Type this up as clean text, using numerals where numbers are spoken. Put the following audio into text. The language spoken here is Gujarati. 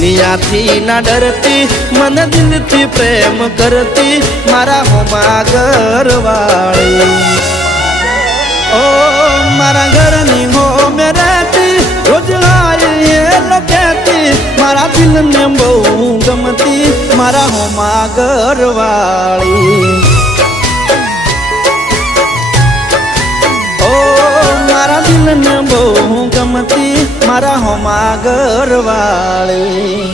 દુનિયાથી ના ડરતી મન દિલથી પ્રેમ કરતી મારા હોમા ઘરવાળી ઓ મારા ઘરની હો મે રહેતી રોજ આયે લખતી મારા દિલને બહુ ગમતી મારા હોમા ઘરવાળી ઓ મારા દિલને બહુ ગમતી મારા હોમા ઘરવાળી